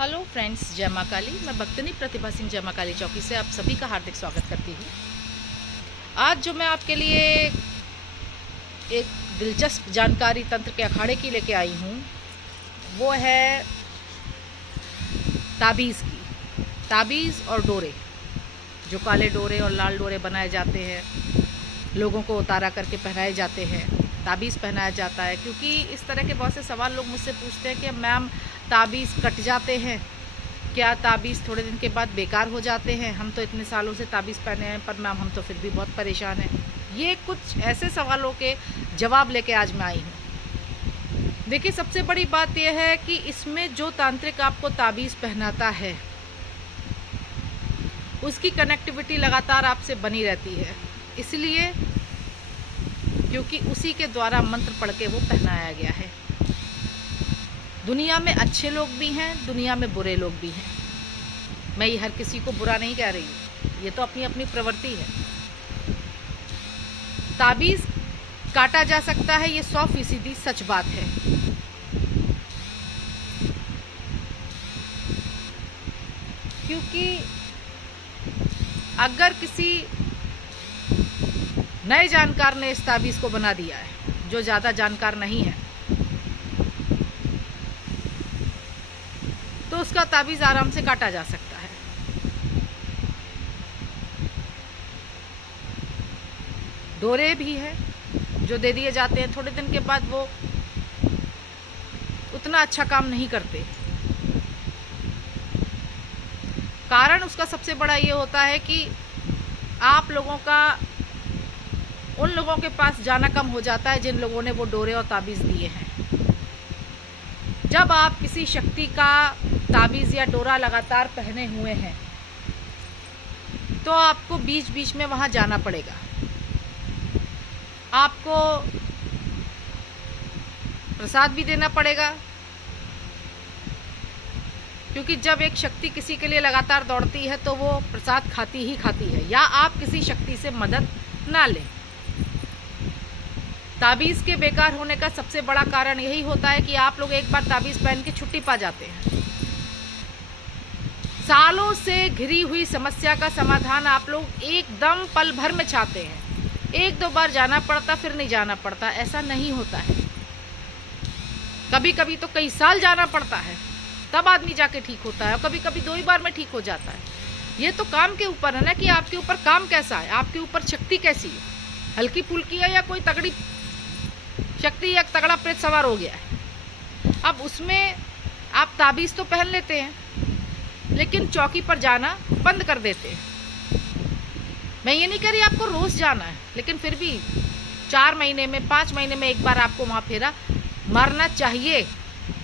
Hello friends, जय माँ काली। मैं भक्तनी प्रतिभा सिंह जय माँ काली चौकी से आप सभी का हार्दिक स्वागत करती हूँ। आज जो मैं आपके लिए एक दिलचस्प जानकारी तंत्र के अखाड़े की लेके आई हूँ वो है ताबीज़ की। ताबीज़ और डोरे, जो काले डोरे और लाल डोरे बनाए जाते हैं, लोगों को उतारा करके पहनाए जाते हैं, ताबीज़ पहनाया जाता है। क्योंकि इस तरह के बहुत से सवाल लोग मुझसे पूछते हैं कि मैम ताबीज़ कट जाते हैं क्या, ताबीज़ थोड़े दिन के बाद बेकार हो जाते हैं, हम तो इतने सालों से ताबीज़ पहने हैं पर मैम हम तो फिर भी बहुत परेशान हैं। ये कुछ ऐसे सवालों के जवाब लेके आज मैं आई हूँ। देखिए, सबसे बड़ी बात यह है कि इसमें जो तांत्रिक आपको ताबीज़ पहनाता है उसकी कनेक्टिविटी लगातार आपसे बनी रहती है, इसलिए क्योंकि उसी के द्वारा मंत्र पढ़ के वो पहनाया गया है। दुनिया में अच्छे लोग भी हैं, दुनिया में बुरे लोग भी हैं। मैं ये हर किसी को बुरा नहीं कह रही हूँ, ये तो अपनी अपनी प्रवृत्ति है। ताबीज़ काटा जा सकता है, ये 100% सच बात है। क्योंकि अगर किसी नए जानकार ने इस ताबीज़ को बना दिया है, जो ज़्यादा जानकार नहीं है, तो उसका ताबीज़ आराम से काटा जा सकता है। डोरे भी है जो दे दिए जाते हैं, थोड़े दिन के बाद वो उतना अच्छा काम नहीं करते। कारण उसका सबसे बड़ा ये होता है कि आप लोगों का उन लोगों के पास जाना कम हो जाता है जिन लोगों ने वो डोरे और ताबीज़ दिए हैं। जब आप किसी शक्ति का ताबीज़ या डोरा लगातार पहने हुए हैं तो आपको बीच बीच में वहाँ जाना पड़ेगा। आपको प्रसाद भी देना पड़ेगा, क्योंकि जब एक शक्ति किसी के लिए लगातार दौड़ती है तो वो प्रसाद खाती ही खाती है, या आप किसी शक्ति से मदद ना लें। ताबीज़ के बेकार होने का सबसे बड़ा कारण यही होता है कि आप लोग एक बार ताबीज़ पहन के छुट्टी पा जाते हैं। सालों से घिरी हुई समस्या का समाधान आप लोग एकदम पल भर में चाहते हैं। एक दो बार जाना पड़ता, फिर नहीं जाना पड़ता, ऐसा नहीं होता है। कभी कभी तो कई साल जाना पड़ता है, तब आदमी जाके ठीक होता है, और कभी कभी 2 ही बार में ठीक हो जाता है। ये तो काम के ऊपर है ना, कि आपके ऊपर काम कैसा है, आपके ऊपर शक्ति कैसी है, हल्की फुल्की है या कोई तगड़ी शक्ति या तगड़ा प्रेत सवार हो गया है। अब उसमें आप ताबीज़ तो पहन लेते हैं, लेकिन चौकी पर जाना बंद कर देते हैं। मैं ये नहीं कह रही आपको रोज़ जाना है, लेकिन फिर भी 4 महीने में, 5 महीने में एक बार आपको वहाँ फेरा मारना चाहिए।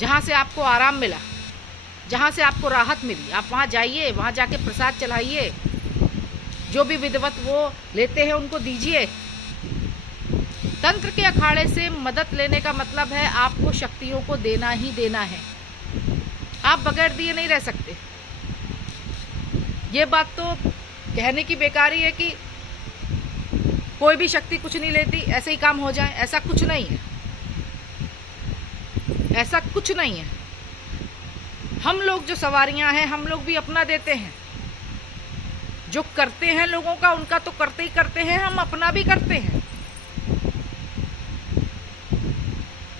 जहाँ से आपको आराम मिला, जहाँ से आपको राहत मिली, आप वहाँ जाइए, वहाँ जाके प्रसाद चढ़ाइए, जो भी विधिवत वो लेते हैं उनको दीजिए। तंत्र के अखाड़े से मदद लेने का मतलब है आपको शक्तियों को देना ही देना है। आप बगैर दिए नहीं रह सकते। ये बात तो कहने की बेकारी है कि कोई भी शक्ति कुछ नहीं लेती, ऐसे ही काम हो जाए, ऐसा कुछ नहीं है। ऐसा कुछ नहीं है। हम लोग जो सवारियां हैं, हम लोग भी अपना देते हैं। जो करते हैं लोगों का, उनका तो करते ही करते हैं, हम अपना भी करते हैं।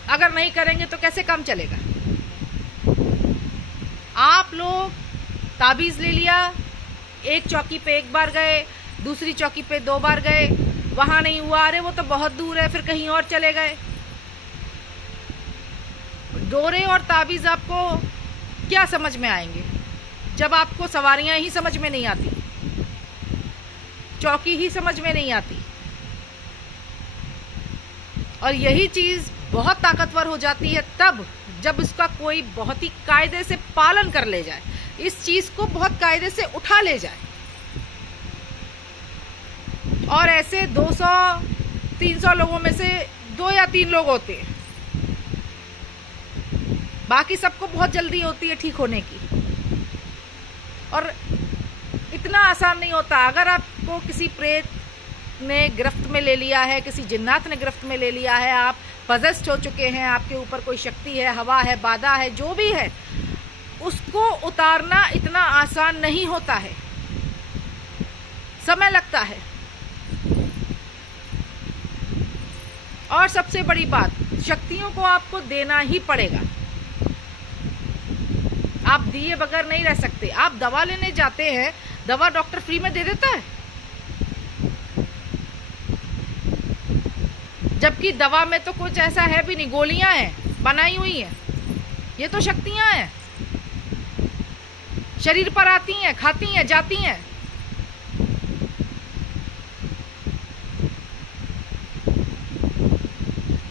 अगर नहीं करेंगे तो कैसे काम चलेगा। आप लोग ताबीज़ ले लिया, एक चौकी पे 1 बार गए, दूसरी चौकी पे 2 बार गए, वहाँ नहीं हुआ, अरे वो तो बहुत दूर है, फिर कहीं और चले गए। डोरे और ताबीज़ आपको क्या समझ में आएंगे जब आपको सवारियां ही समझ में नहीं आती, चौकी ही समझ में नहीं आती। और यही चीज़ बहुत ताकतवर हो जाती है तब जब इसका कोई बहुत ही कायदे से पालन कर ले जाए, इस चीज़ को बहुत कायदे से उठा ले जाए। और ऐसे 200-300 लोगों में से 2 या 3 लोग होते हैं, बाकी सबको बहुत जल्दी होती है ठीक होने की। और इतना आसान नहीं होता। अगर आपको किसी प्रेत ने गिरफ्त में ले लिया है, किसी जिन्नात ने गिरफ्त में ले लिया है, आप पजेस्ट हो चुके हैं, आपके ऊपर कोई शक्ति है, हवा है, बाधा है, जो भी है, उसको उतारना इतना आसान नहीं होता है, समय लगता है। और सबसे बड़ी बात, शक्तियों को आपको देना ही पड़ेगा। आप दिए बगैर नहीं रह सकते। आप दवा लेने जाते हैं, दवा डॉक्टर फ्री में दे देता है, जबकि दवा में तो कुछ ऐसा है भी नहीं, गोलियां हैं बनाई हुई हैं। ये तो शक्तियां हैं, शरीर पर आती हैं, खाती हैं, जाती हैं।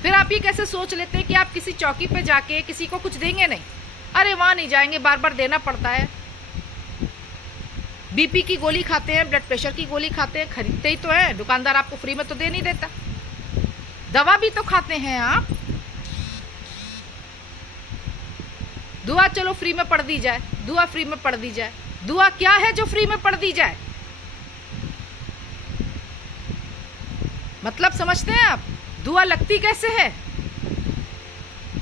फिर आप ये कैसे सोच लेते हैं कि आप किसी चौकी पे जाके किसी को कुछ देंगे? नहीं, अरे वहां नहीं जाएंगे, बार बार देना पड़ता है। बीपी की गोली खाते हैं, ब्लड प्रेशर की गोली खाते हैं, खरीदते ही तो है, दुकानदार आपको फ्री में तो दे नहीं देता। दवा भी तो खाते हैं आप। दुआ चलो फ्री में पढ़ दी जाए, दुआ फ्री में पढ़ दी जाए। दुआ क्या है जो फ्री में पढ़ दी जाए? मतलब समझते हैं आप? दुआ लगती कैसे है?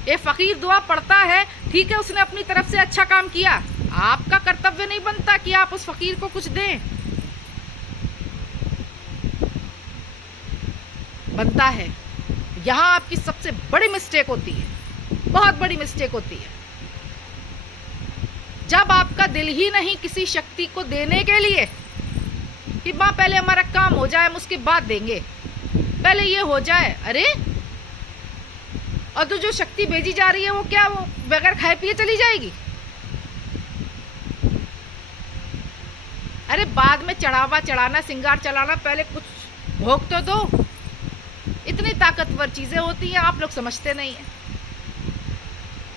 ये फकीर दुआ पढ़ता है, ठीक है, उसने अपनी तरफ से अच्छा काम किया। आपका कर्तव्य नहीं बनता कि आप उस फकीर को कुछ दें? बनता है। यहां आपकी सबसे बड़ी मिस्टेक होती है, बहुत बड़ी मिस्टेक होती है। जब आपका दिल ही नहीं किसी शक्ति को देने के लिए कि मां पहले हमारा काम हो जाए, हम उसके बाद देंगे, पहले ये हो जाए। अरे, और तो जो शक्ति भेजी जा रही है वो क्या, वो बगैर खाए पिए चली जाएगी? अरे बाद में चढ़ावा चढ़ाना, सिंगार चलाना, पहले कुछ भोग तो दो। इतनी ताकतवर चीजें होती हैं, आप लोग समझते नहीं है।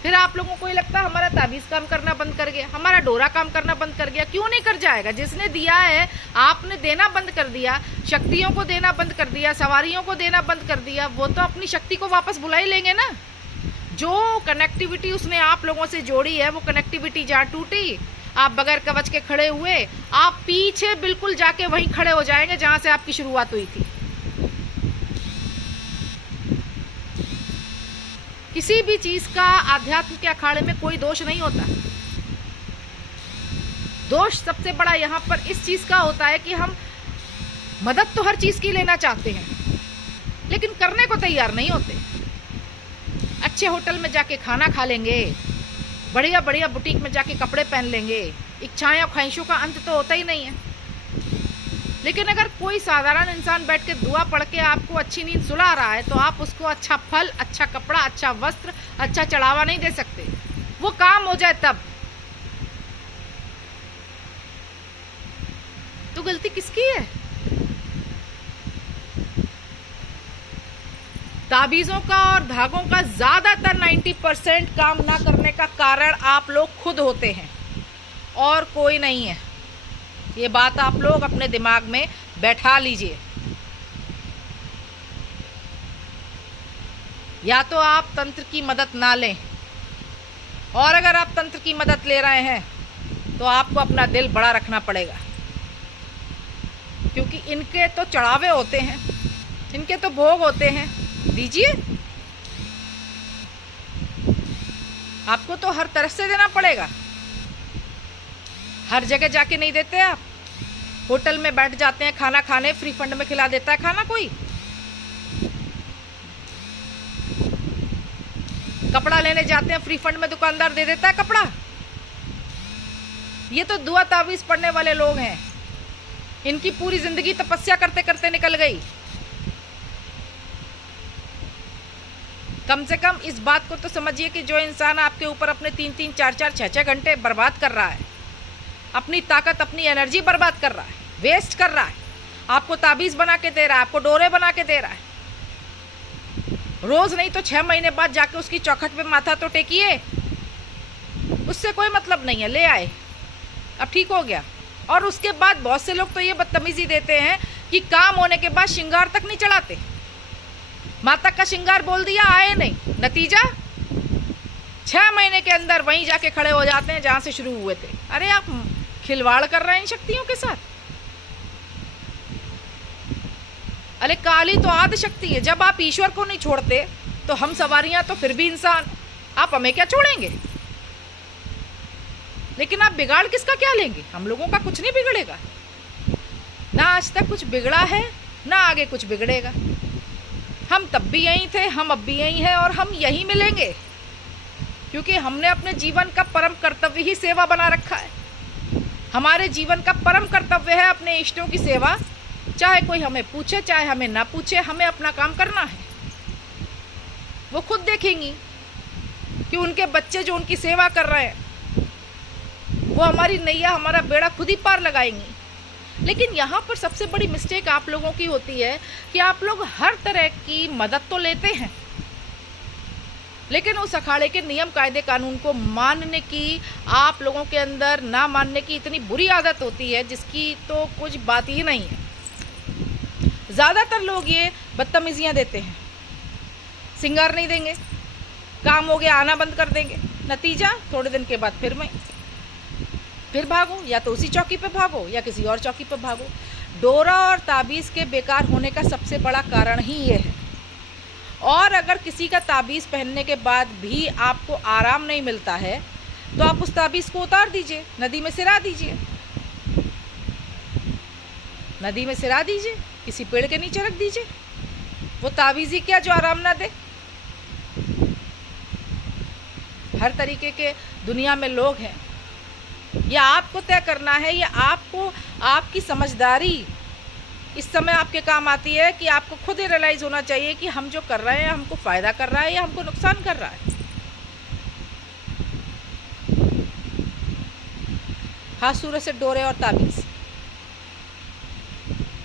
फिर आप लोगों को ये लगता है हमारा ताबीज काम करना बंद कर गया, हमारा डोरा काम करना बंद कर गया। क्यों नहीं कर जाएगा? जिसने दिया है, आपने देना बंद कर दिया, शक्तियों को देना बंद कर दिया, सवारियों को देना बंद कर दिया, वो तो अपनी शक्ति को वापस बुला ही लेंगे ना। जो कनेक्टिविटी उसने आप लोगों से जोड़ी है, वो कनेक्टिविटी जहाँ टूटी, आप बगैर कवच के खड़े हुए, आप पीछे बिल्कुल जाके वहीं खड़े हो जाएंगे जहां से आपकी शुरुआत हुई थी। किसी भी चीज का आध्यात्म के अखाड़े में कोई दोष नहीं होता। दोष सबसे बड़ा यहाँ पर इस चीज का होता है कि हम मदद तो हर चीज की लेना चाहते हैं, लेकिन करने को तैयार नहीं होते। अच्छे होटल में जाके खाना खा लेंगे, बढ़िया बढ़िया बुटीक में जाके कपड़े पहन लेंगे, इच्छाएं और ख्वाहिशों का अंत तो होता ही नहीं है। लेकिन अगर कोई साधारण इंसान बैठ के दुआ पढ़ के आपको अच्छी नींद सुला रहा है, तो आप उसको अच्छा फल, अच्छा कपड़ा, अच्छा वस्त्र, अच्छा चढ़ावा नहीं दे सकते। वो काम हो जाए तब। तो गलती किसकी है? ताबीजों का और धागों का ज्यादातर 90% काम ना करने का कारण आप लोग खुद होते हैं और कोई नहीं है। ये बात आप लोग अपने दिमाग में बैठा लीजिए। या तो आप तंत्र की मदद ना लें, और अगर आप तंत्र की मदद ले रहे हैं तो आपको अपना दिल बड़ा रखना पड़ेगा, क्योंकि इनके तो चढ़ावे होते हैं, इनके तो भोग होते हैं। दीजिए, आपको तो हर तरफ से देना पड़ेगा। हर जगह जाके नहीं देते आप। होटल में बैठ जाते हैं खाना खाने, फ्री फंड में खिला देता है खाना कोई। कपड़ा लेने जाते हैं, फ्री फंड में दुकानदार दे देता है कपड़ा। ये तो दुआ तावीज पढ़ने वाले लोग हैं, इनकी पूरी जिंदगी तपस्या करते करते निकल गई। कम से कम इस बात को तो समझिए कि जो इंसान आपके ऊपर अपने 3-3, 4-4, 6-6 घंटे बर्बाद कर रहा है, अपनी ताकत, अपनी एनर्जी बर्बाद कर रहा है, वेस्ट कर रहा है, आपको ताबीज़ बना के दे रहा है, आपको डोरे बना के दे रहा है, रोज़ नहीं तो 6 महीने बाद जाके उसकी चौखट पे माथा तो टेकिए। उससे कोई मतलब नहीं है, ले आए, अब ठीक हो गया। और उसके बाद बहुत से लोग तो ये बदतमीजी देते हैं कि काम होने के बाद श्रृंगार तक नहीं चढ़ाते। माता का श्रृंगार बोल दिया, आए नहीं, नतीजा 6 महीने के अंदर वहीं जाके खड़े हो जाते हैं जहां से शुरू हुए थे। अरे आप खिलवाड़ कर रहे हैं इन शक्तियों के साथ। अरे काली तो आदि शक्ति है। जब आप ईश्वर को नहीं छोड़ते तो हम सवारियां तो फिर भी इंसान, आप हमें क्या छोड़ेंगे? लेकिन आप बिगाड़ किसका क्या लेंगे? हम लोगों का कुछ नहीं बिगड़ेगा, ना आज तक कुछ बिगड़ा है, ना आगे कुछ बिगड़ेगा। हम तब भी यहीं थे, हम अब भी यहीं हैं और हम यहीं मिलेंगे, क्योंकि हमने अपने जीवन का परम कर्तव्य ही सेवा बना रखा है। हमारे जीवन का परम कर्तव्य है अपने इष्टों की सेवा, चाहे कोई हमें पूछे चाहे हमें ना पूछे, हमें अपना काम करना है। वो खुद देखेंगी कि उनके बच्चे जो उनकी सेवा कर रहे हैं वो हमारी नैया, हमारा बेड़ा खुद ही पार लगाएंगी। लेकिन यहाँ पर सबसे बड़ी मिस्टेक आप लोगों की होती है कि आप लोग हर तरह की मदद तो लेते हैं, लेकिन उस अखाड़े के नियम कायदे कानून को मानने की आप लोगों के अंदर ना मानने की इतनी बुरी आदत होती है जिसकी तो कुछ बात ही नहीं है। ज़्यादातर लोग ये बदतमीजियाँ देते हैं, सिंगार नहीं देंगे, काम हो गया आना बंद कर देंगे, नतीजा थोड़े दिन के बाद फिर भागो, या तो उसी चौकी पे भागो या किसी और चौकी पे भागो। डोरा और ताबीज़ के बेकार होने का सबसे बड़ा कारण ही ये है। और अगर किसी का ताबीज़ पहनने के बाद भी आपको आराम नहीं मिलता है तो आप उस ताबीज़ को उतार दीजिए, नदी में सिरा दीजिए, नदी में सिरा दीजिए, किसी पेड़ के नीचे रख दीजिए। वो ताबीज़ ही क्या जो आराम ना दे। हर तरीके के दुनिया में लोग हैं, यह आपको तय करना है, या आपको आपकी समझदारी इस समय आपके काम आती है कि आपको खुद ही रियलाइज़ होना चाहिए कि हम जो कर रहे हैं हमको फ़ायदा कर रहा है या हमको नुकसान कर रहा है। खास सूरत से डोरे और ताबीज़,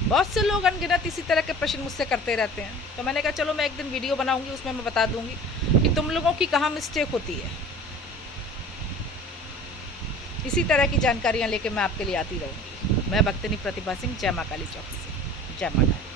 बहुत से लोग अनगिनत इसी तरह के प्रश्न मुझसे करते रहते हैं, तो मैंने कहा चलो मैं एक दिन वीडियो बनाऊंगी, उसमें मैं बता दूंगी कि तुम लोगों की कहाँ मिस्टेक होती है। इसी तरह की जानकारियाँ लेके मैं आपके लिए आती रहूँगी। मैं भक्तिनी प्रतिभा सिंह, जय माँ काली चौक से। जय माँ काली।